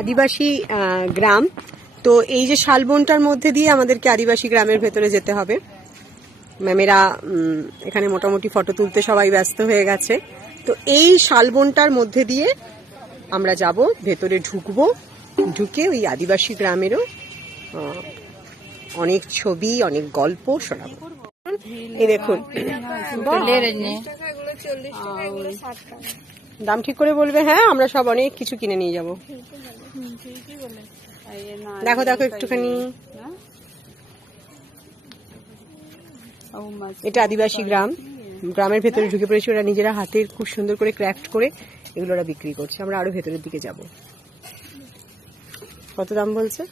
আদিবাসী গ্রাম। তো এই যে শালবনটার মধ্যে দিয়ে আমাদেরকে আদিবাসী গ্রামের ভেতরে যেতে হবে। ম্যামেরা এখানে মোটামুটি ফটো তুলতে সবাই ব্যস্ত হয়ে গেছে। তো এই শালবনটার মধ্যে দিয়ে আমরা যাব, ভেতরে ঢুকবো, ঢুকে ওই আদিবাসী গ্রামেরও অনেক ছবি, অনেক গল্প শোনাবো। এই দেখুন, দাম ঠিক করে বলবে। হ্যাঁ, আমরা সব অনেক কিছু কিনে নিয়ে যাব। দেখো দেখো একটুখানি, এটা আদিবাসী গ্রাম। গ্রামের ভেতরে ঢুকে পড়েছি। ওরা নিজেরা হাতের খুব সুন্দর করে ক্র্যাফট করে এগুলো ওরা বিক্রি করছে। আমরা আরো ভেতরের দিকে যাব। কত দাম বলছে?